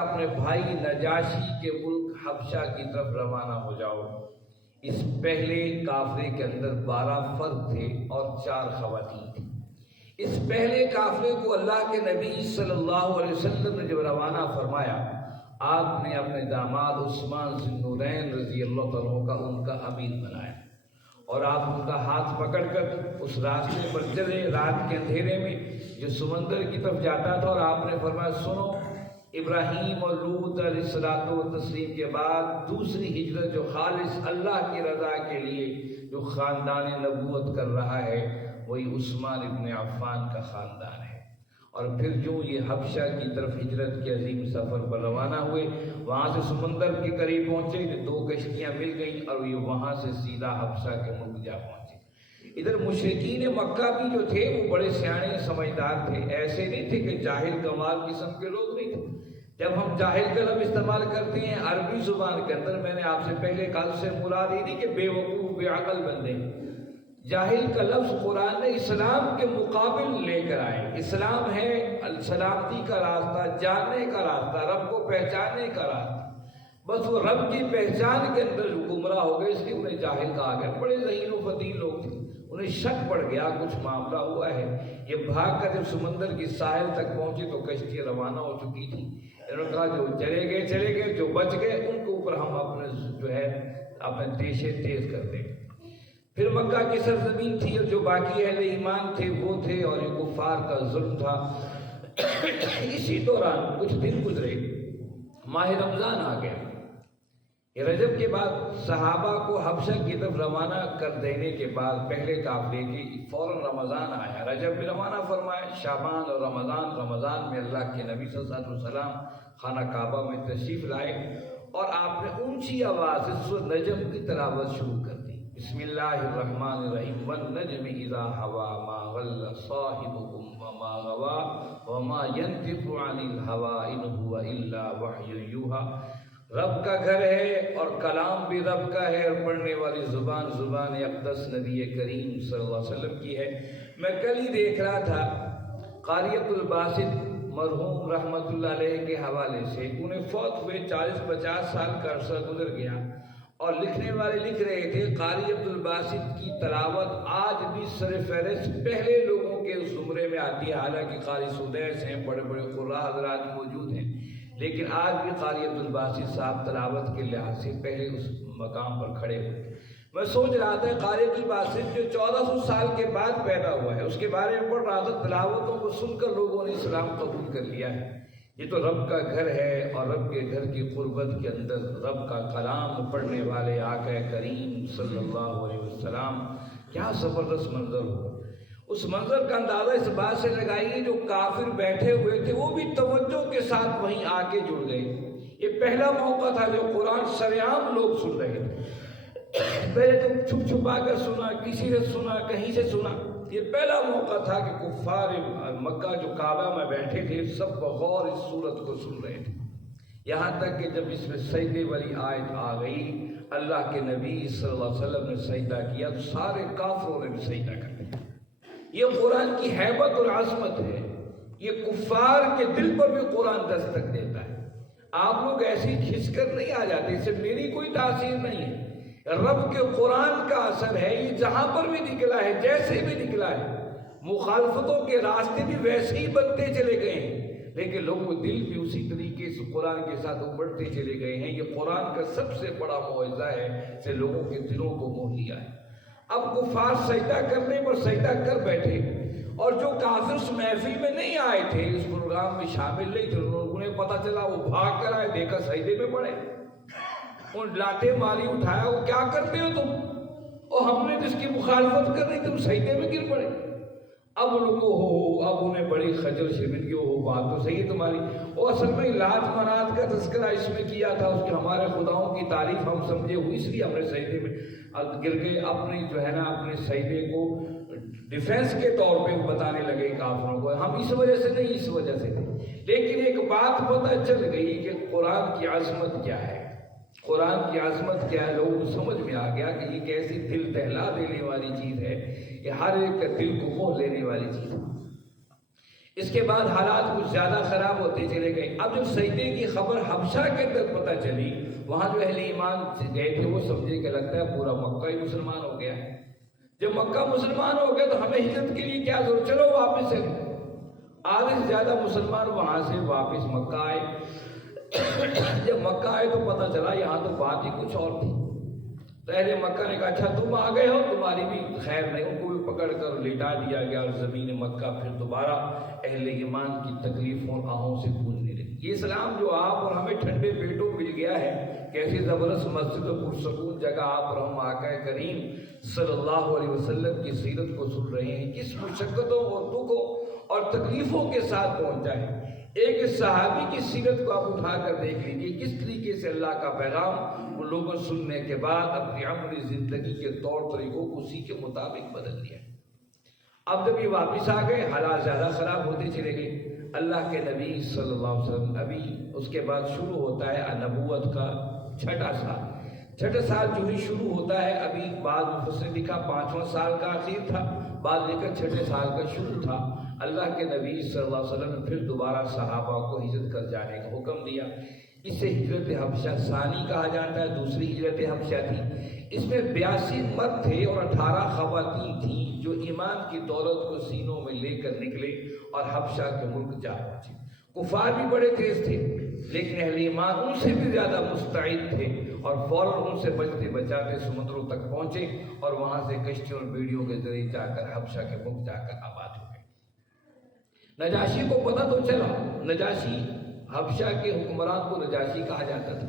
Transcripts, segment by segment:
اپنے بھائی نجاشی کے ملک حبشہ کی طرف روانہ ہو جاؤ۔ اس پہلے قافلے کے اندر 12 فرد تھے اور 4 خواتین تھیں۔ اس پہلے قافلے کو اللہ کے نبی صلی اللہ علیہ وسلم نے جب روانہ فرمایا، آپ نے اپنے داماد عثمان ذی النورین رضی اللہ عنہ کا ان کا امیر بنایا، اور آپ ان کا ہاتھ پکڑ کر اس راستے پر چلے رات کے اندھیرے میں جو سمندر کی طرف جاتا تھا، اور آپ نے فرمایا سنو، ابراہیم اور لوط علیہ الصلوۃ والتسلیم کے بعد دوسری ہجرت جو خالص اللہ کی رضا کے لیے جو خاندان نبوت کر رہا ہے وہی عثمان ابن عفان کا خاندان ہے۔ اور پھر جو یہ حبشہ کی طرف ہجرت کے عظیم سفر پر روانہ ہوئے، وہاں سے سمندر کے قریب پہنچے کہ 2 کشتیاں مل گئیں اور یہ وہاں سے سیدھا حبشہ کے ملک جا پہنچے۔ ادھر مشرکین مکہ بھی جو تھے وہ بڑے سیانے سمجھدار تھے، ایسے نہیں تھے کہ جاہل کمال قسم کے لوگ نہیں تھے۔ جب ہم جاہل کا لفظ استعمال کرتے ہیں عربی زبان کے اندر، میں نے آپ سے پہلے کہا سے مراد یہ نہیں کہ بے وقوف بے عقل بندے، جاہل کا لفظ قرآن نے اسلام کے مقابل لے کر آئے۔ اسلام ہے سلامتی کا راستہ، جاننے کا راستہ، رب کو پہچاننے کا راستہ۔ بس وہ رب کی پہچان کے اندر گمراہ ہو گئے، اس لیے انہیں جاہل کہا گیا۔ بڑے ذہین و فطین لوگ تھے، انہیں شک پڑ گیا کچھ معاملہ ہوا ہے۔ یہ بھاگ کر جب سمندر کی ساحل تک پہنچے تو کشتی روانہ ہو چکی تھی۔ انہوں نے کہا جو چلے گئے جو بچ گئے ان کے اوپر ہم اپنے دیشے تیز کر دیں۔ پھر مکہ کی سرزمین تھی اور جو باقی اہل ایمان تھے وہ تھے، اور یہ کفار کا ظلم تھا۔ اسی دوران کچھ دن گزرے، ماہ رمضان آ گیا۔ یہ رجب کے بعد صحابہ کو حبشہ کی طرف روانہ کر دینے کے بعد پہلے قافلے کی فوراً رمضان آیا۔ رجب میں روانہ فرمایا، شعبان اور رمضان میں اللہ کے نبی صلی اللہ علیہ وسلم خانہ کعبہ میں تشریف لائے، اور آپ نے اونچی آواز سے سورۃ نجم کی تلاوت شروع کر دی۔ بسم اللہ الرحمن الرحیم، والنجم اذا ہوا ما ضل صاحبکم وما غوا وما ينطق عن الهوى ان هو الا وحی یوحی۔ رب کا گھر ہے اور کلام بھی رب کا ہے، اور پڑھنے والی زبان اقدس نبی کریم صلی اللہ علیہ وسلم کی ہے۔ میں کل ہی دیکھ رہا تھا قاریۃ الباسط مرحوم رحمت اللہ علیہ کے حوالے سے، انہیں فوت ہوئے 40-50 سال کا عرصہ گزر گیا، اور لکھنے والے لکھ رہے تھے قاریۃ الباسط کی تلاوت آج بھی سر فہرست پہلے لوگوں کے زمرے میں آتی ہے۔ حالانکہ قاری سدیس ہیں، بڑے بڑے قراء حضرات موجود ہیں، لیکن آج بھی قاریۃ الباسط صاحب تلاوت کے لحاظ سے پہلے اس مقام پر کھڑے ہوئے۔ میں سوچ رہا تھا قاریۃ الباسط جو 1400 سال کے بعد پیدا ہوا ہے، اس کے بارے میں پڑھ رہا تھا، تلاوتوں کو سن کر لوگوں نے اسلام قبول کر لیا ہے۔ یہ تو رب کا گھر ہے، اور رب کے گھر کی قربت کے اندر رب کا کلام پڑھنے والے آقا کریم صلی اللہ علیہ وسلم، کیا زبردست منظر ہو۔ اس منظر کا اندازہ اس بات سے لگائیے جو کافر بیٹھے ہوئے تھے وہ بھی توجہ کے ساتھ وہیں آ کے جڑ گئے۔ یہ پہلا موقع تھا جو قرآن سریعام لوگ سن رہے تھے۔ پہلے تو چھپ چھپا کر سنا، کسی سے سنا، کہیں سے سنا۔ یہ پہلا موقع تھا کہ کفار مکہ جو کعبہ میں بیٹھے تھے سب بغور اس صورت کو سن رہے تھے، یہاں تک کہ جب اس میں سجدے والی آیت آ گئی، اللہ کے نبی صلی اللہ علیہ وسلم نے سجدہ کیا تو سارے کافروں نے بھی سجدہ کر دیا۔ یہ قرآن کی ہیبت اور عظمت ہے، یہ کفار کے دل پر بھی قرآن دستک دیتا ہے۔ آپ لوگ ایسی کھنچ کر نہیں آ جاتے، اس سے میری کوئی تاثیر نہیں ہے، رب کے قرآن کا اثر ہے۔ یہ جہاں پر بھی نکلا ہے، جیسے بھی نکلا ہے، مخالفتوں کے راستے بھی ویسے ہی بنتے چلے گئے ہیں، لیکن لوگوں کے دل بھی اسی طریقے سے قرآن کے ساتھ ابھرتے چلے گئے ہیں۔ یہ قرآن کا سب سے بڑا معجزہ ہے، سے لوگوں کے دلوں کو موہ لیا ہے۔ اب کفار سجدہ کرنے پر سجدہ کر بیٹھے، اور جو کافر اس محفل میں نہیں آئے تھے، اس پروگرام میں شامل نہیں تھے، انہیں پتہ چلا، وہ بھاگ کر آئے، دیکھا سجدے میں پڑے، ان لاتے ماری اٹھایا، وہ کیا کرتے ہو تم؟ اور ہم نے جس کی مخالفت کر رہی تم سجدے میں گر پڑے۔ اب ان کو اب انہیں بڑی خجل شرمندگی کی، وہ بات تو صحیح ہے تمہاری، اور اصل میں لات منات کا تذکرہ اس میں کیا تھا، اس کے ہمارے خداؤں کی تعریف ہم سمجھے ہوئی، اس لیے ہم نے سجدے میں گر کے اپنی اپنے سجدے کو ڈیفینس کے طور پہ بتانے لگے کافروں کو، ہم اس وجہ سے نہیں، اس وجہ سے تھے۔ لیکن ایک بات پتہ چل گئی کہ قرآن کی عظمت کیا ہے، قرآن کی عظمت کیا ہے، لوگوں کو سمجھ میں آ گیا کہ یہ کیسی دل دہلا دینے والی چیز ہے، یہ ہر ایک کے دل کو موہ لینے والی چیز ہے۔ اس کے بعد حالات کچھ زیادہ خراب ہوتے چلے گئے. اب جب سجدے کی خبر حبشہ کے اندر پتہ چلی، وہاں جو اہل ایمان گئے تھے وہ سمجھے کہ لگتا ہے پورا مکہ ہی مسلمان ہو گیا ہے. جب مکہ مسلمان ہو گیا تو ہمیں ہجرت کے لیے کیا ضرورت، چلو واپس چلیں. آدھے سے زیادہ مسلمان وہاں سے واپس مکہ آئے. جب مکہ آئے تو پتہ چلا یہاں تو بات ہی کچھ اور تھی. تو اہل مکہ نے کہا اچھا تم آ گئے ہو، تمہاری بھی خیر نہیں. ان کو بھی پکڑ کر لٹا دیا گیا اور زمین مکہ پھر دوبارہ اہل ایمان کی تکلیفوں آہوں سے گونجنے لگی. یہ اسلام جو آپ اور ہمیں ٹھنڈے پیٹوں مل گیا ہے، کیسی زبردست مسجد و پرسکون جگہ آپ اور ہم آقا کریم صلی اللہ علیہ وسلم کی سیرت کو سن رہے ہیں، کس مشقتوں اور دکھوں اور تکلیفوں کے ساتھ پہنچا ہے. ایک صحابی کی سیرت کو آپ اٹھا کر دیکھ لیجیے، کس طریقے سے اللہ کا پیغام ان لوگوں سننے کے بعد اپنی عملی زندگی کے طور طریقوں کو اسی کے مطابق بدل دیا. اب جب یہ واپس آ گئے حالات زیادہ خراب ہوتے چلے گئے. اللہ کے نبی صلی اللہ علیہ وسلم ابھی اس کے بعد شروع ہوتا ہے نبوت کا چھٹا سال. چھٹا سال جو ہی شروع ہوتا ہے، ابھی بعد مفسر لکھا 5واں سال کا آخر تھا، بعد لکھا چھٹے سال کا شروع تھا. اللہ کے نبی صلی اللہ علیہ وسلم نے پھر دوبارہ صحابہ کو ہجرت کر جانے کا حکم دیا. اسے ہجرت حبشہ ثانی کہا جاتا ہے. دوسری ہجرت حبشہ تھی. اس میں 82 مرد تھے اور 18 خواتین تھیں جو ایمان کی دولت کو سینوں میں لے کر نکلے اور حبشہ کے ملک جا پہنچے. کفار بھی بڑے تیز تھے لیکن اہل ایمان ان سے بھی زیادہ مستعد تھے اور فوراً ان سے بچتے بچاتے سمندروں تک پہنچے اور وہاں سے کشتیوں اور بیڑیوں کے ذریعے جا کر حبشہ کے ملک جا کر آباد ہو گئے. نجاشی کو پتہ تو چلا. نجاشی حبشہ کے حکمران کو نجاشی کہا جاتا تھا.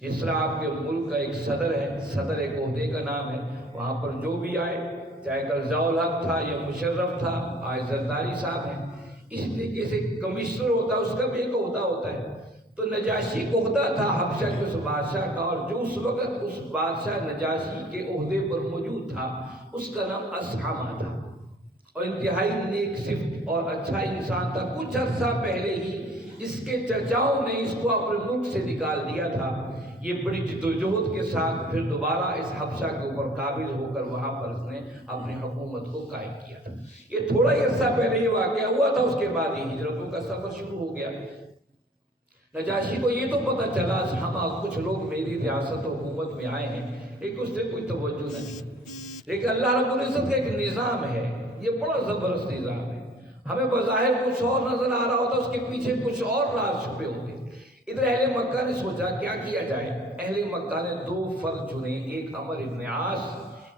اس طرح آپ کے ملک کا ایک صدر ہے، صدر ایک عہدے کا نام ہے. وہاں پر جو بھی آئے، چاہے قرضاء الحق تھا یا مشرف تھا، آئے زرداری صاحب ہیں، اس طریقے سے کمشنر ہوتا ہے، اس کا بھی ایک عہدہ ہوتا ہے. تو نجاشی عہدہ تھا حبشہ کے اس بادشاہ کا، اور جو اس وقت اس بادشاہ نجاشی کے عہدے پر موجود تھا اس کا نام اصحمہ تھا اور انتہائی نیک صفت اور اچھا انسان تھا. کچھ عرصہ پہلے ہی اس کے چچاؤں نے اس کو اپنے ملک سے نکال دیا تھا. یہ بڑی جدوجہد کے ساتھ پھر دوبارہ اس حبشہ کے اوپر قابض ہو کر وہاں پر اس نے اپنی حکومت کو قائم کیا تھا. یہ تھوڑا ہی عرصہ پہلے یہ واقعہ ہوا تھا. اس کے بعد یہ ہجرتوں کا سفر شروع ہو گیا. نجاشی کو یہ تو پتہ چلا ہم کچھ لوگ میری ریاست و حکومت میں آئے ہیں، لیکن اس سے کوئی توجہ نہیں. لیکن اللہ رب العزت کا ایک نظام ہے، یہ بڑا زبردست نظام ہے. ہمیں بظاہر کچھ اور نظر آ رہا ہوتا، اس کے پیچھے کچھ اور راز چھپے ہوتے. ادھر اہل مکہ نے سوچا کیا کیا جائے. اہل مکہ نے 2 فرد چنے، ایک عمر ابن عاص،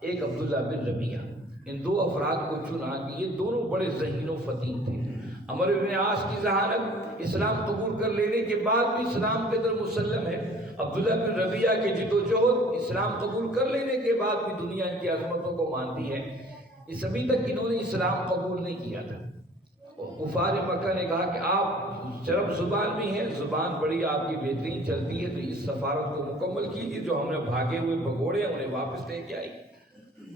ایک عبداللہ بن ربیعہ. ان 2 افراد کو چنا کہ یہ دونوں بڑے ذہین و فطین تھے. عمر ابن عاص کی ذہانت اسلام قبول کر لینے کے بعد بھی اسلام کے اندر مسلم ہے. عبداللہ بن ربیعہ کے جد و جہد اسلام قبول کر لینے کے بعد بھی دنیا کی عظمتوں کو مانتی ہے. اس ابھی تک انہوں نے اسلام قبول نہیں کیا تھا. کفار مکہ نے کہا کہ آپ چرب زبان بھی ہیں، زبان بڑی آپ کی بہترین چلتی ہے، تو اس سفارت کو مکمل کیجیے. جو ہم نے بھاگے ہوئے بھگوڑے انہیں واپس لے کے آئی.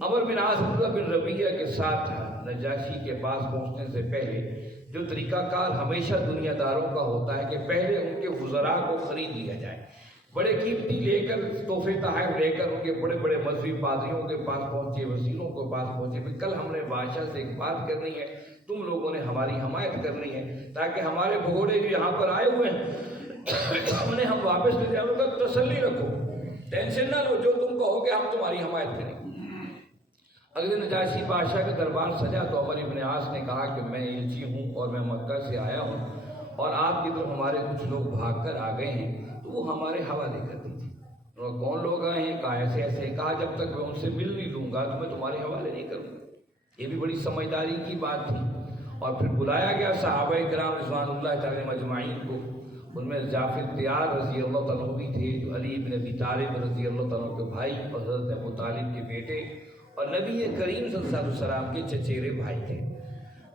عمر بن عاص عبداللہ بن ربیعہ کے ساتھ نجاشی کے پاس پہنچنے سے پہلے جو طریقہ کار ہمیشہ دنیا داروں کا ہوتا ہے کہ پہلے ان کے وزراء کو خرید لیا جائے. بڑے قیمتی لے کر تحفے تحائف لے کر ان کے بڑے بڑے مذہبی پادریوں کے پاس پہنچے، وزیروں کے پاس پہنچے کہ کل ہم نے بادشاہ سے ایک بات کرنی ہے، تم لوگوں نے ہماری حمایت کرنی ہے تاکہ ہمارے بھگوڑے جو یہاں پر آئے ہوئے ہیں انہیں ہم واپس لے جائیں. ان کا تسلی رکھو، ٹینشن نہ لو، جو تم کہو گے ہم تمہاری حمایت کریں گے. اگلے نجاشی بادشاہ کا دربار سجا تو عمر ابن عاص نے کہا کہ میں ایلچی ہوں اور میں مکہ سے آیا ہوں اور آپ کی طرف ہمارے کچھ لوگ بھاگ کر آ گئے ہیں، تو وہ ہمارے حوالے کر دیجیے. کون لوگ آئے ہیں؟ کہا ایسے ایسے. کہا جب تک میں ان سے مل نہیں لوں گا تو میں تمہارے حوالے نہیں کروں گا. یہ بھی بڑی سمجھداری کی بات تھی. اور پھر بلایا گیا صحابہ کرام رضوان اللہ تعالی مجمعین کو. ان میں جعفر طیار رضی اللہ تعالیٰ بھی تھے جو علی بن ابی طالب رضی اللہ تعالیٰ کے بھائی اور حضرت ابو طالب کے بیٹے اور نبی کریم صلی اللہ علیہ وسلم کے چچیرے بھائی تھے.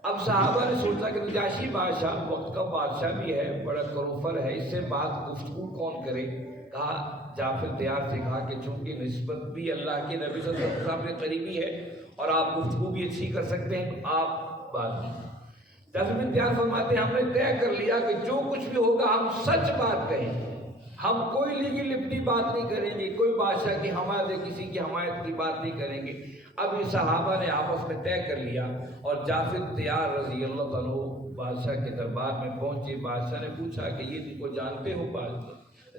اب صحابہ نے سوچا کہ نجاشی بادشاہ وقت کا بادشاہ بھی ہے، بڑا کروفر ہے، اس سے بات گفتگو کون کرے. کہا جعفر طیار سے کہا کہ چونکہ نسبت بھی اللہ کے نبی صلی اللہ علیہ وسلم کے قریبی ہے اور آپ گفتگو بھی اچھی کر سکتے ہیں تو آپ بات کیجیے. جعفر طیار فرماتے ہیں ہم نے طے کر لیا کہ جو کچھ بھی ہوگا ہم سچ بات کہیں گے، ہم کوئی لیگی لپٹی بات نہیں کریں گے، کوئی بادشاہ کی حمایت یا کسی کی حمایت کی بات نہیں کریں گے. اب یہ صحابہ نے آپس میں طے کر لیا اور جعفر طیار رضی اللہ عنہ بادشاہ کے دربار میں پہنچے. بادشاہ نے پوچھا کہ یہ تم کو جانتے ہو؟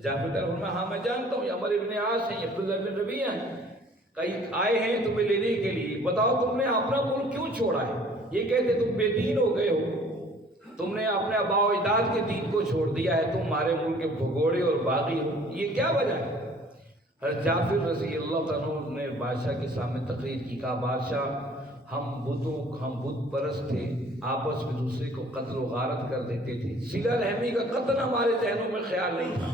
جعفر طیار فرمایا ہاں میں جانتا ہوں، یہ عمر ابن عاص ہیں، یہ عبداللہ بن ربیعہ ہیں، کئی آئے ہیں تمہیں لینے کے لیے. بتاؤ تم نے اپنا ملک کیوں چھوڑا ہے؟ یہ کہتے تم بے دین ہو گئے ہو، تم نے اپنے آباء و اجداد کے دین کو چھوڑ دیا ہے، تم ہمارے ملک کے بھگوڑے اور باغی ہو، یہ کیا وجہ ہے؟ حضرت جعفر رضی اللہ عنہ نے بادشاہ کے سامنے تقریر کی. کہا بادشاہ ہم بت پرست تھے، آپس میں دوسرے کو قتل و غارت کر دیتے تھے، صلہ رحمی کا قطع ہمارے ذہنوں میں خیال نہیں تھا.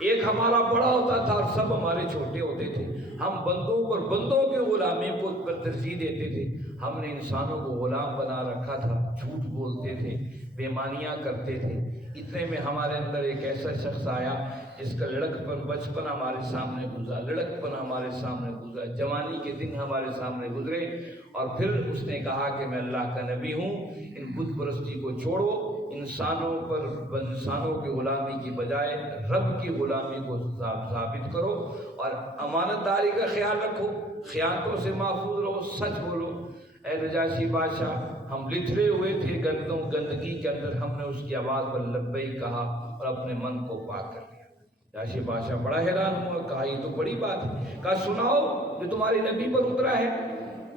ایک ہمارا بڑا ہوتا تھا اور سب ہمارے چھوٹے ہوتے تھے. ہم بندوں کے غلامی کو ترجیح دیتے تھے. ہم نے انسانوں کو غلام بنا رکھا تھا، جھوٹ بولتے تھے، بےمانیاں کرتے تھے. اتنے میں ہمارے اندر ایک ایسا شخص آیا جس کا بچپن ہمارے سامنے گزرا، جوانی کے دن ہمارے سامنے گزرے، اور پھر اس نے کہا کہ میں اللہ کا نبی ہوں، ان بت پرستی کو چھوڑو، انسانوں کی غلامی کی بجائے رب کی غلامی کو ثابت کرو، اور امانت داری کا خیال رکھو، خیانتوں سے محفوظ رہو، سچ بولو. اے نجاشی بادشاہ، ہم لتھڑے ہوئے تھے گندگی کے اندر، ہم نے اس کی آواز پر لبیک کہا اور اپنے من کو پاک کر لیا. نجاشی بادشاہ بڑا حیران ہوا. کہا یہ تو بڑی بات ہے. کہا سناؤ جو تمہاری نبی پر اترا ہے.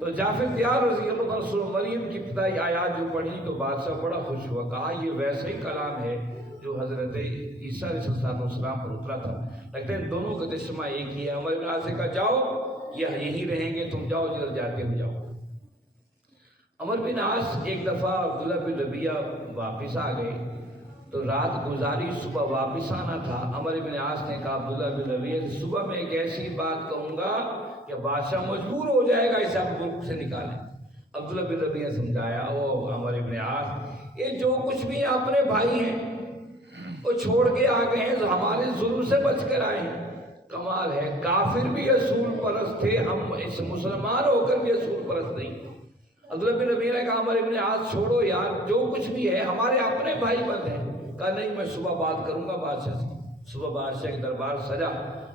تو جعفر طیار رضی اللہ عنہ سورہ مریم کی ابتدائی آیات جو پڑھی تو بادشاہ بڑا خوش ہوا. کہا یہ ویسا ہی کلام ہے جو حضرت عیسیٰ علیہ السلام پر اترا تھا. لگتا ہے ان دونوں کا ترجمہ ایک ہی ہے. عمر بن عاص نے کہا جاؤ، یہ یہی رہیں گے، تم جاؤ جدھر جاتے ہو جاؤ. عمر بن عاص ایک دفعہ عبداللہ بن ربیعہ واپس آ گئے تو رات گزاری، صبح واپس آنا تھا. عمر بن عاص نے کہا عبداللہ بن ربیعہ صبح میں ایک ایسی بات کہوں گا کہ بادشاہ مجبور ہو جائے گا اسے آپ ملک سے نکالیں. عبداللہ بن ربیعہ سمجھایا او عمر بن عاص، یہ جو کچھ بھی اپنے بھائی ہیں وہ چھوڑ کے آ گئے ہیں، ہمارے ظلم سے بچ کر آئے ہیں. کمال ہے، کافر بھی اصول پرست تھے، ہم اس مسلمان ہو کر بھی اصول پرست نہیں. عبداللہ بن ربیعہ نے کہا عمر بن عاص چھوڑو یار، جو کچھ بھی ہے ہمارے اپنے بھائی بند ہیں. کہا نہیں میں صبح بات کروں گا بادشاہ سے. صبح بادشاہ کے دربار سجا،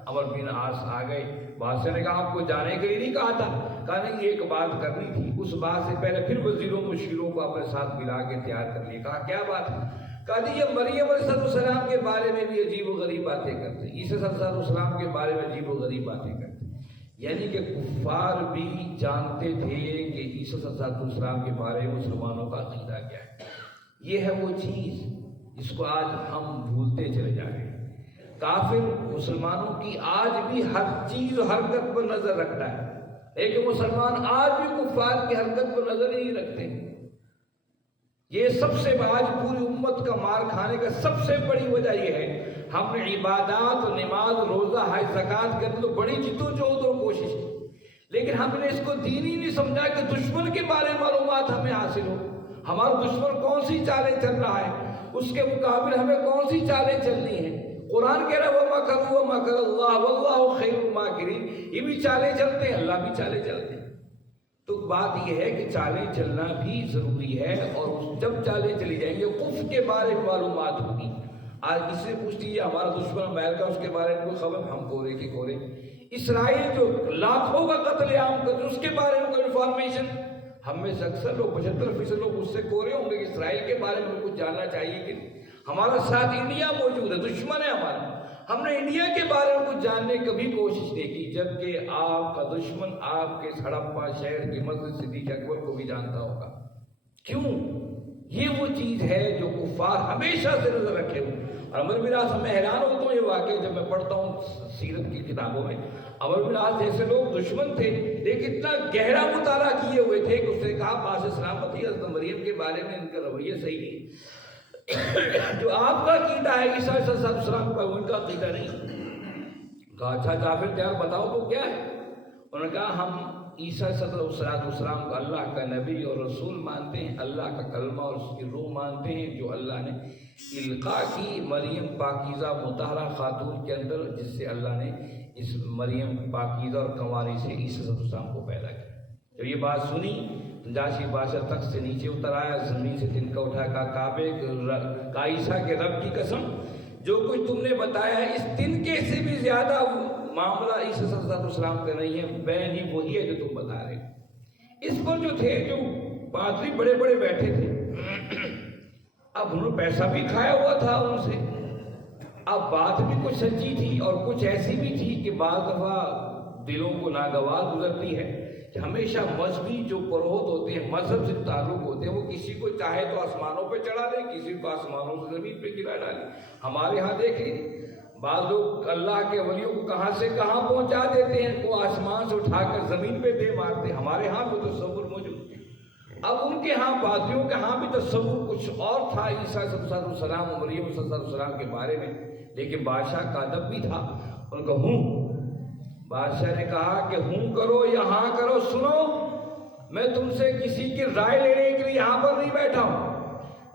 عمر بن عاص آ گئے. بادشاہ نے کہا آپ کو جانے کے لیے نہیں کہا تھا؟ کہا نہیں ایک بات کرنی تھی. اس بات سے پہلے پھر وزیروں مشیروں کو اپنے ساتھ ملا کے تیار کر لیا. کہا کیا بات ہے؟ کہا جی یہ مریم علیہ السلام کے بارے میں بھی عجیب و غریب باتیں کرتے ہیں، عیسیٰ علیہ السلام کے بارے میں عجیب و غریب باتیں کرتے ہیں. یعنی کہ کفار بھی جانتے تھے کہ عیسیٰ علیہ السلام کے بارے میں مسلمانوں کا عقیدہ کیا ہے. یہ ہے وہ چیز جس کو آج ہم بھولتے چلے جا رہے ہیں. کافر مسلمانوں کی آج بھی ہر چیز و حرکت پر نظر رکھتا ہے، لیکن مسلمان آج بھی کفار کی حرکت پر نظر ہی نہیں رکھتے. یہ سب سے آج پوری امت کا مار کھانے کا سب سے بڑی وجہ یہ ہے ہم نے عبادات، نماز، روزہ، حج، زکوٰۃ کرنے تو بڑی جدوجہد اور کوشش کی، لیکن ہم نے اس کو دین ہی نہیں سمجھا کہ دشمن کے بارے میں معلومات ہمیں حاصل ہو. ہمارا دشمن کون سی چالیں چل رہا ہے، اس کے مقابل ہمیں کون سی چالیں چلنی ہیں. قرآن کہہ رہا ہے وَمَكَرُوا وَمَكَرَ اللَّهُ وَاللَّهُ خَيْرُ الْمَاكِرِينَ. یہ بھی چالیں چلتے ہیں، اللہ بھی چالیں چلتے ہیں. تو بات یہ ہے کہ چالیں چلنا بھی ضروری ہے، اور جب چالیں چلی جائیں گے کفر کے بارے میں معلومات ہوگی. آج اس سے پوچھ لیجیے ہمارا دشمن امریکہ، اس کے بارے میں کوئی خبر؟ ہم کورے کے کورے. اسرائیل جو لاکھوں کا قتل عام کر اس کے بارے میں کوئی انفارمیشن؟ ہم میں سے اکثر لوگ 75% لوگ اس سے کورے ہوں گے کہ اسرائیل کے بارے میں کچھ جاننا چاہیے کہ ہمارا ساتھ انڈیا موجود ہے، دشمن ہے ہمارا. ہم نے انڈیا کے بارے میں کچھ جاننے کی کبھی کوشش نہیں کی، جبکہ آپ کا دشمن آپ کے ہڑپا شہر کی مسجد صدیق اکبر کو بھی جانتا ہوگا. کیوں؟ یہ وہ چیز ہے جو کفار ہمیشہ سے نظر رکھے ہوئے. اور عمر بن عاص، میں حیران ہوتا ہوں یہ واقعہ جب میں پڑھتا ہوں سیرت کی کتابوں میں. عمر بن عاص جیسے لوگ دشمن تھے لیکن اتنا گہرا مطالعہ کیے ہوئے تھے کہ اس نے کہا پاس سلامتی حضرت مریم کے بارے میں ان کا رویہ صحیح نہیں. جو آپ کا عقیدہ ہے عیسیٰ علیہ السلام کا، وہ ان کا عقیدہ نہیں. کہا اچھا جعفر طیار بتاؤ تو کیا ہے؟ انہوں نے کہا ہم عیسیٰ علیہ السلام کو اللہ کا نبی اور رسول مانتے ہیں، اللہ کا کلمہ اور اس کی روح مانتے ہیں جو اللہ نے القاء کی مریم پاکیزہ مطہرہ خاتون کے اندر، جس سے اللہ نے اس مریم پاکیزہ اور کنواری سے عیسیٰ علیہ السلام کو پیدا کیا. جب یہ بات سنی نجاشی بادشاہ تخت سے نیچے اتر آیا، زمین سے تنکا اٹھا کہا کعبے کا عیسیٰ کے رب کی قسم جو کچھ تم نے بتایا ہے اس تنکے سے بھی زیادہ معاملہ عیسیٰ صلی اللہ علیہ وسلم کا نہیں ہے، بین ہی وہی ہے جو تم بتا رہے ہو۔ اس پر جو تھے، جو پادری بڑے بڑے بیٹھے تھے، اب انہوں نے پیسہ بھی کھایا ہوا تھا ان سے، اب بات بھی کچھ سچی تھی اور کچھ ایسی بھی تھی کہ بعض دفعہ دلوں کو ناگوار گزرتی ہے کہ ہمیشہ مذہبی جو پروہت ہوتے ہیں، مذہب سے تعلق ہوتے ہیں، وہ کسی کو چاہے تو آسمانوں پہ چڑھا دے، کسی کو آسمانوں سے زمین پہ گرا ڈالے۔ ہمارے ہاں دیکھ لیجیے، بعض لوگ اللہ کے ولیوں کو کہاں سے کہاں پہنچا دیتے ہیں، وہ آسمان سے اٹھا کر زمین پہ دے مارتے۔ ہمارے ہاں تو تصور موجود ہے، اب ان کے ہاں پادریوں کے ہاں بھی تصور کچھ اور تھا عیسیٰ صلی اللہ علیہ وسلم اور مریم صلی اللہ علیہ وسلم کے بارے میں، لیکن بادشاہ کا ادب بھی تھا۔ ان کا بادشاہ نے کہا کہ ہوں کرو یا ہاں کرو، سنو میں تم سے کسی کی رائے لینے کے لیے یہاں پر نہیں بیٹھا ہوں۔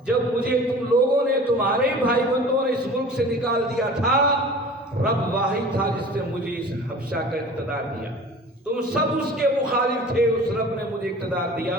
جب مجھے تم لوگوں نے، تمہارے بھائی بندوں نے اس ملک سے نکال دیا تھا، رب واحد تھا جس نے مجھے اس حبشہ کا اقتدار دیا، تم سب اس کے مخالف تھے، اس رب نے مجھے اقتدار دیا۔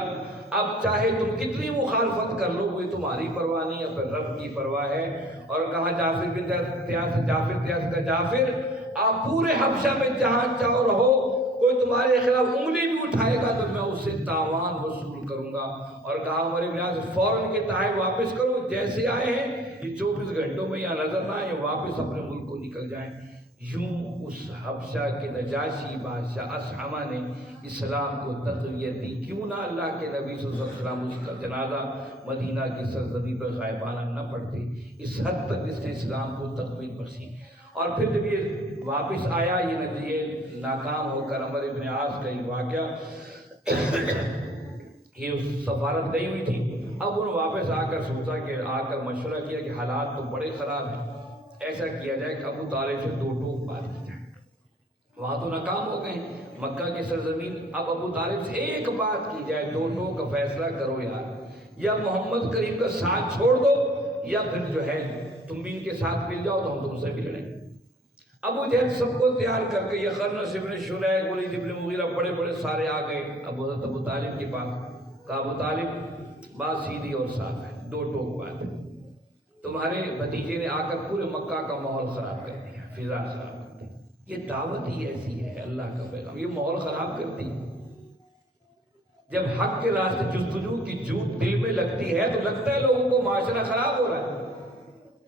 اب چاہے تم کتنی مخالفت کر لو، وہ تمہاری پرواہ نہیں، اپنے رب کی پرواہ ہے۔ اور کہا جعفر بن تیاس کا جعفر، آپ پورے حبشہ میں جہاں چاہو رہو، کوئی تمہارے خلاف انگلی بھی اٹھائے گا تو میں اس سے تاوان وصول کروں گا۔ اور کہا ہمارے بنیاد فوراً کے تحت واپس کرو، جیسے آئے ہیں یہ 24 گھنٹوں میں یہاں نظر نہ آئے، واپس اپنے ملک کو نکل جائیں۔ یوں اس حبشہ کے نجاشی بادشاہ اصحمہ نے اسلام کو تقویت دی۔ کیوں نہ اللہ کے نبی صلی اللہ علیہ وسلم اس کا جنازہ مدینہ کی سرزمین پر غائبانہ نہ پڑھتے، اس حد تک اس نے اسلام کو تقویت بخشی۔ اور پھر جب یہ واپس آیا، یہ ناکام ہو کر عمرو بن عاص کا یہ واقعہ، یہ اس سفارت گئی ہوئی تھی، اب انہوں نے واپس آ کر سوچا کہ آ کر مشورہ کیا کہ حالات تو بڑے خراب ہیں، ایسا کیا جائے کہ ابو طالب سے 2 ٹوک بات کی جائے۔ وہاں تو ناکام ہو گئے مکہ کی سرزمین، اب ابو طالب سے ایک بات کی جائے، 2 ٹوک کا فیصلہ کرو یار، یا محمد کریم کا ساتھ چھوڑ دو یا پھر جو ہے تم بھی ان کے ساتھ مل جاؤ تو ہم تم سے بھی لڑیں۔ ابو جہل سب کو تیار کر کے، یخنس ابن شریح، ولید ابن مغیرہ، بڑے بڑے سارے آ گئے حضرت ابو طالب کے پاس۔ کہا ابو طالب بات سیدھی اور صاف ہے، 2 ٹوک بات ہے، تمہارے بھتیجے نے آ کر پورے مکہ کا ماحول خراب کر دیا، فضا خراب کر دی، یہ دعوت ہی ایسی ہے، اللہ کا پیغام یہ ماحول خراب کرتی۔ جب حق کے راستے جستجو کی جوت دل میں لگتی ہے تو لگتا ہے لوگوں کو معاشرہ خراب ہو رہا ہے۔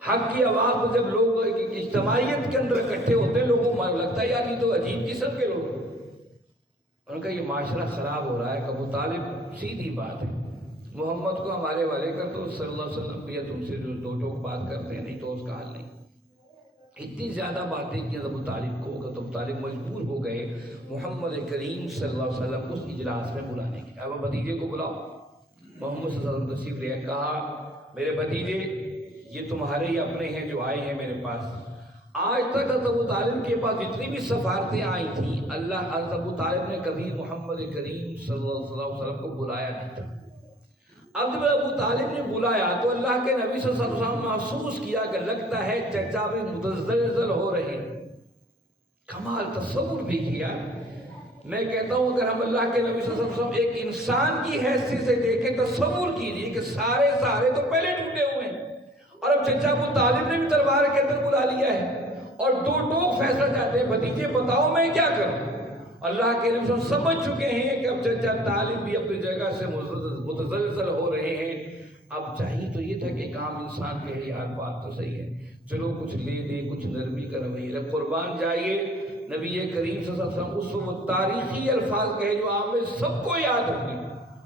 حق کی آواز کو جب لوگ اجتماعیت کے اندر اکٹھے ہوتے ہیں، لوگوں کو لگتا ہے یار یہ تو عجیب قسم کے لوگ ہیں، ان کا یہ معاشرہ خراب ہو رہا ہے۔ ابو طالب سیدھی بات ہے، محمد کو ہمارے والے کر دو صلی اللہ علیہ وسلم، یا تم سے جو 2 ٹوک بات کرتے ہیں، نہیں تو اس کا حل نہیں۔ اتنی زیادہ باتیں کی ابو طالب کو کہ ابو طالب مجبور ہو گئے محمد کریم صلی اللہ علیہ وسلم اس اجلاس میں بلانے کے۔ اب بھتیجے کو بلاؤ، محمد صلی اللہ علیہ وسلم تشریف لے، کہا میرے بھتیجے یہ تمہارے ہی اپنے ہیں جو آئے ہیں میرے پاس۔ آج تک حضرت ابو طالب کے پاس جتنی بھی سفارتیں آئی تھیں، اللہ حضرت ابو طالب نے کبھی محمد کریم صلی اللہ علیہ وسلم کو بلایا نہیں تھا۔ اب جب ابو طالب نے بلایا تو اللہ کے نبی صلی اللہ علیہ وسلم محسوس کیا کہ لگتا ہے چچا بھی متزلزل ہو رہے ہیں۔ کمال تصور بھی کیا۔ میں کہتا ہوں اگر ہم اللہ کے نبی صلی اللہ علیہ وسلم ایک انسان کی حیثیت سے دیکھیں، تصور کیجیے کہ سارے تو پہلے ٹوٹے ہوئے ہیں، اور اب چچا ابو طالب نے بھی دربار کے اندر بلا لیا ہے اور 2 ٹوک فیصلہ چاہتے ہیں، بھتیجے بتاؤ میں کیا کروں۔ اللہ کے نبی صلی اللہ علیہ وسلم سمجھ چکے ہیں کہ اب چچا طالب بھی اپنی جگہ سے متزلزل ہو رہے ہیں۔ اب چاہیے تو یہ تھا کہ ایک عام انسان کہے یار بات تو صحیح ہے، چلو کچھ لے دے، کچھ نرمی کا رویہ، قربان جائیے نبی کریم صلی اللہ علیہ وسلم اس وقت تاریخی الفاظ کہے جو عام میں سب کو یاد ہوں گے،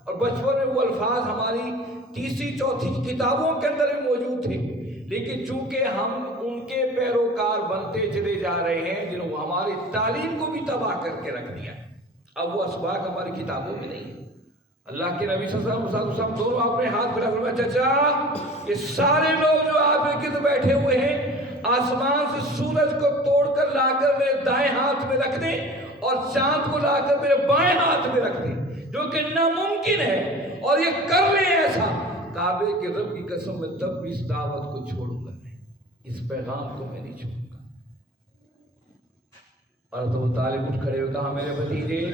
اور بچپن میں وہ الفاظ ہماری 3ری 4تھی کتابوں کے اندر بھی موجود تھے، لیکن چونکہ ہم ان کے پیروکار بنتے چلے جا رہے ہیں جنہوں نے ہماری تعلیم کو بھی تباہ کر کے رکھ دیا، اب وہ اسباق ہماری کتابوں میں نہیں ہے۔ اللہ کے نبی صلی اللہ علیہ وسلم دونوں اپنے ہاتھ پھیلا فرمایا چچا یہ سارے لوگ جو آپ کے گرد بیٹھے ہوئے ہیں، آسمان سے سورج کو توڑ کر لا کر میرے دائیں ہاتھ میں رکھ دیں اور چاند کو لا کر میرے بائیں ہاتھ میں رکھ دیں، جو کہ ناممکن ہے، اور یہ کر لیں ایسا، کعبے کے رب کی قسم میں تب بھی اس دعوت کو چھوڑوں گا نہیں، اس پیغام کو میں نہیں چھوڑوں گا۔ اور تو طالب اٹھ کھڑے ہوئے کہا میرے بھتیجے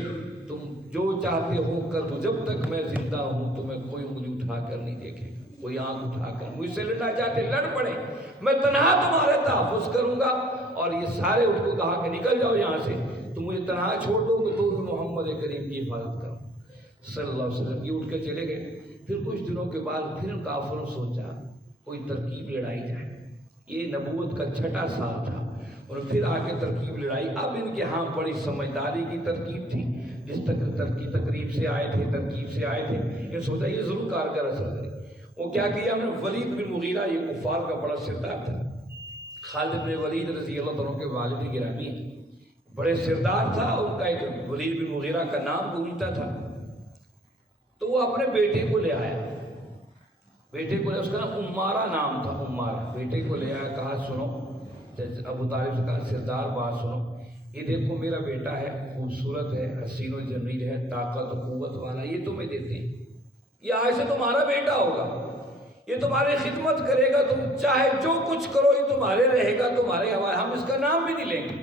تم جو چاہتے ہو کر دو، جب تک میں زندہ ہوں تمہیں کوئی انگلی اٹھا کر نہیں دیکھے گا۔ کوئی آنکھ اٹھا کر مجھ سے لڑنا چاہتے لڑ پڑے، میں تنہا تمہارا تحفظ کروں گا۔ اور یہ سارے اس کو کہا کہ نکل جاؤ یہاں سے، تم مجھے تنہا چھوڑ دو گے تو بھی محمد کریم کی حفاظت کرو صلی اللہ علیہ وسلم۔ یہ اٹھ کے چلے گئے۔ پھر کچھ دنوں کے بعد پھر کافروں سوچا کوئی ترکیب لڑائی جائے، یہ نبوت کا چھٹا سال تھا، اور پھر آگے ترکیب لڑائی۔ اب ان کے ہاں بڑی سمجھداری کی ترکیب تھی، جس تقریب سے آئے تھے، ترکیب سے آئے تھے، یہ سوچا یہ ضرور کارگر اثر کرے۔ وہ کیا کیا ہم نے، ولید بن مغیرہ یہ کفار کا بڑا سردار تھا، خالد بن ولید رضی اللہ عنہ کے والد گرامی بڑے سردار تھا، ان کا ایک ولید بن مغیرہ کا نام گونجتا تھا۔ تو وہ اپنے بیٹے کو لے آیا، بیٹے کو لے، اس کا نام عمارہ نام تھا، عمارہ، بیٹے کو لے آیا، کہا سنو، ابو طالب سے کہا سردار بات سنو، یہ دیکھو میرا بیٹا ہے، خوبصورت ہے، حسین و جمیل ہے، طاقت و قوت والا، یہ تمہیں دیتے ہیں، یہ آج سے تمہارا بیٹا ہوگا، یہ تمہاری خدمت کرے گا، تم چاہے جو کچھ کرو یہ تمہارے رہے گا، تمہارے حوالے، ہم اس کا نام بھی نہیں لیں گے،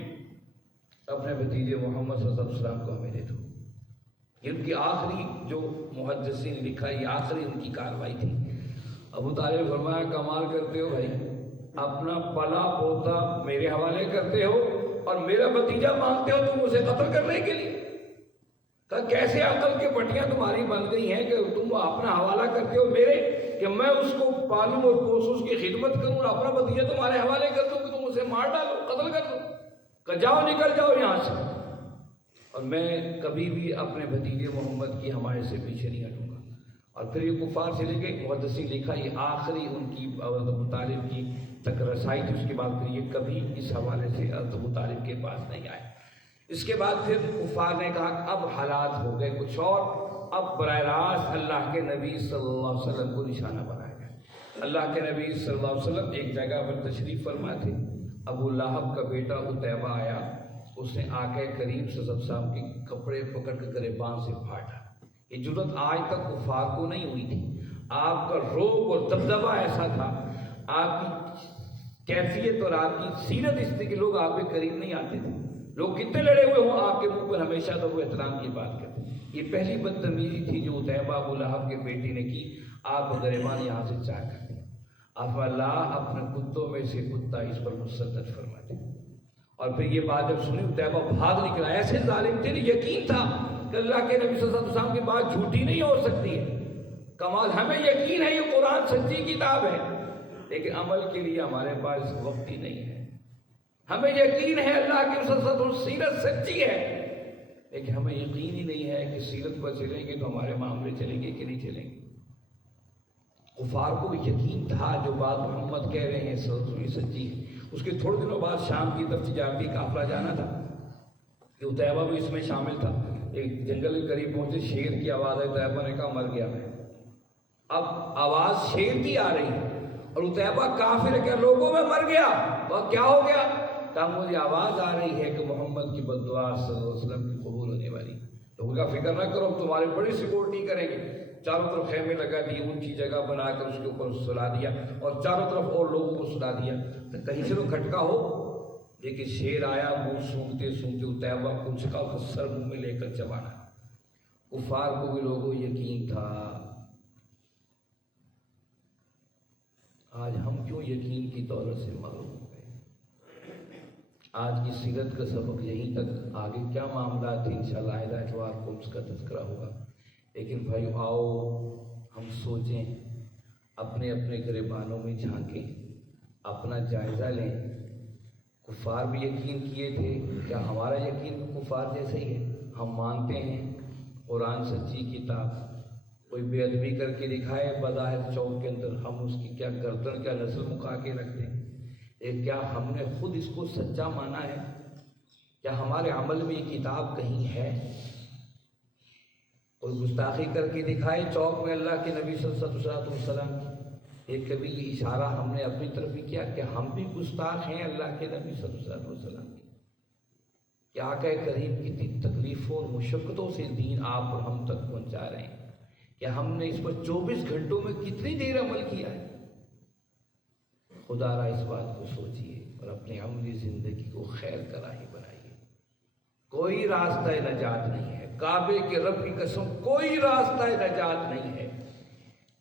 اپنے بھتیجے محمد صلی اللہ علیہ وسلم کو ہمیں دے دو۔ یہ ان کی آخری، جو محدثین نے لکھا، یہ آخری ان کی کارروائی تھی۔ ابو طالب نے فرمایا کمال کرتے ہو بھائی، اپنا پلا پوتا میرے حوالے کرتے ہو اور میرا بھتیجا مانگتے ہو تم اسے قتل کرنے کے لیے؟ کہا کیسے عقل کی پٹیاں تمہاری بن گئی ہیں کہ تم اپنا حوالہ کرتے ہو میرے، کہ میں اس کو پالوں اور پوسوں، اس کی خدمت کروں اور اپنا بھتیجا تمہارے حوالے کر دوں کہ تم اسے مار ڈالو، قتل کر دو؟ کہ جاؤ، نکل جاؤ یہاں سے، اور میں کبھی بھی اپنے بھتیجے محمد کی حمایت سے پیچھے نہیں ہٹوں گا۔ اور پھر یہ کفار سے لے کے محدثین لکھا، یہ آخری ان کی ابو طالب کی تک رسائی تھی، اس کے بعد پھر یہ کبھی اس حوالے سے ابو طالب کے پاس نہیں آئے۔ اس کے بعد پھر کفار نے کہا کہ اب حالات ہو گئے کچھ اور، اب براہ راست اللہ کے نبی صلی اللہ علیہ وسلم کو نشانہ بنایا گیا۔ اللہ کے نبی صلی اللہ علیہ وسلم ایک جگہ پر تشریف فرما تھے، ابو لہب کا بیٹا عتیبہ آیا، اس نے آقا کریم صلی اللہ علیہ وسلم کے کپڑے پکڑ کر گریبان سے پھاڑا۔ یہ جرت آج تک کفار کو نہیں ہوئی تھی۔ آپ کا روب اور دبدبہ ایسا تھا، آپ کی کیفیت اور آپ کی سیرت اس طرح کے لوگ آپ کے قریب نہیں آتے تھے، لوگ کتنے لڑے ہوئے ہوں آپ کے منہ پر ہمیشہ تو وہ احترام کی بات کرتے۔ یہ پہلی بدتمیزی تھی جو عتیبہ ابو لہب کے بیٹے نے کی، آپ گریبان یہاں سے چاہ کر دیا۔ اب اللہ اپنے کتوں میں سے کتا اس پر مسلط فرما دے۔ اور پھر یہ بات جب سنی عتیبہ بھاگ نکلا، ایسے ظالم تھے، یقین تھا کہ اللہ کے نبی صلی اللہ علیہ وسلم کی بات جھوٹی نہیں ہو سکتی ہے، کمال ہمیں یقین ہے یہ قرآن سچی کتاب ہے، لیکن عمل کے لیے ہمارے پاس وقت ہی نہیں ہے۔ ہمیں یقین ہے اللہ کے نبی صلی اللہ علیہ وسلم سیرت سچی ہے، لیکن ہمیں یقین ہی نہیں ہے کہ سیرت پر چلیں گے تو ہمارے معاملے چلیں گے کہ نہیں چلیں گے۔ کفار کو یقین تھا جو بات محمد کہہ رہے ہیں سچی ہے۔ اس کے تھوڑے دنوں بعد شام کی طرف تجارتی قافلہ جانا تھا، کہ عتیبہ بھی اس میں شامل تھا۔ ایک جنگل کے قریب پہنچے، شیر کی آواز ہے، عتیبہ نے کہا مر گیا میں۔ اب آواز شیر کی آ رہی ہے اور عتیبہ کافر ہے کہ لوگوں میں مر گیا، وہ کیا ہو گیا؟ کہا مجھے آواز آ رہی ہے کہ محمد کی بد دعا صلی اللہ علیہ وسلم کی قبول ہونے والی۔ لوگوں کا فکر نہ کرو، ہم تمہاری بڑی سیکورٹی کریں گے۔ چاروں طرف خیمے لگا دیے، اونچی جگہ بنا کر اس کے اوپر سلا دیا اور چاروں طرف اور لوگوں کو سلا دیا، کہیں سے تو کھٹکا ہو۔ لیکن شیر آیا، منہ سونگتے سونگتے عتیبہ کو چکا، اس کا سر منہ میں لے کر چبانا۔ کفار کو بھی لوگوں یقین تھا۔ آج ہم کیوں یقین کی دولت سے محروم ہو گئے؟ آج کی سیرت کا سبق یہیں تک، آگے کیا معاملات تھے انشاءاللہ آئندہ اتوار کو اس کا تذکرہ ہوگا۔ لیکن بھائی آؤ ہم سوچیں، اپنے اپنے گریبانوں میں جھانکیں، اپنا جائزہ لیں۔ کفار بھی یقین کیے تھے، کیا ہمارا یقین بھی کفار جیسا ہی ہے؟ ہم مانتے ہیں قرآن سچی کتاب، کوئی بے ادبی کر کے دکھائے بظاہر چوک کے اندر، ہم اس کی کیا گردن کیا نسل مکا کے رکھ دیں؟ کیا ہم نے خود اس کو سچا مانا ہے؟ کیا ہمارے عمل میں یہ کتاب کہیں ہے؟ کوئی گستاخی کر کے دکھائے چوک میں اللہ کے نبی صلی اللہ علیہ وسلم کی، ایک کبھی یہ اشارہ ہم نے اپنی طرف بھی کیا کہ ہم بھی گستاخ ہیں اللہ کے نبی صلی اللہ علیہ وسلم کی؟ کیا آقا کریم کتنی تکلیفوں اور مشقتوں سے دین آپ اور ہم تک پہنچا رہے ہیں، کہ ہم نے اس پر 24 گھنٹوں میں کتنی دیر عمل کیا ہے؟ خدا را اس بات کو سوچئے اور اپنے عملی زندگی کو خیر کا راہی بنائیے۔ کوئی راستہ نجات نہیں ہے، کعبے کے رب کی قسم کوئی راستہ نجات نہیں ہے۔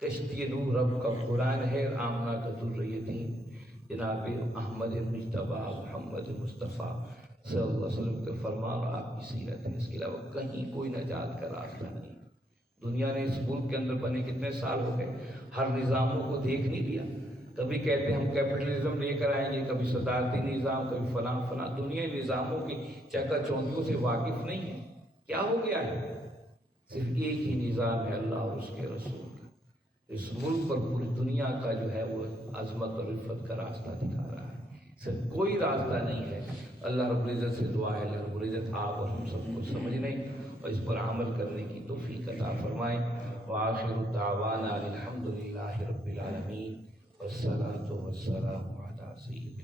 کشتی نور رب کا قرآن ہے، آمنہ کا ذریتین جناب احمد مجتبیٰ محمد مصطفیٰ صلی اللہ علیہ وسلم کے فرمان آپ کی سیرت ہے، اس کے علاوہ کہیں کوئی نجات کا راستہ نہیں۔ دنیا نے اس ملک کے اندر بنے کتنے سال ہو گئے، ہر نظاموں کو دیکھ نہیں دیا، کبھی کہتے ہیں ہم کیپٹلزم لے کر آئیں گے، کبھی صدارتی نظام، کبھی فلاں فلاں، دنیا نظاموں کی چکا چوندیوں سے واقف نہیں ہے۔ کیا ہو گیا ہے؟ صرف ایک ہی نظام ہے، اللہ اور اس کے رسول کا۔ اس ملک پر پوری دنیا کا جو ہے وہ عظمت اور رفت کا راستہ دکھا رہا ہے، صرف کوئی راستہ نہیں ہے۔ اللہ رب العزت سے دعا ہے اللہ رب العزت آپ اور ہم سب کو سمجھنے اور اس پر عمل کرنے کی توفیق عطا فرمائیں۔ وآخر دعوانا الحمد للہ رب العالمین والصلاة والسلام علی سیدنا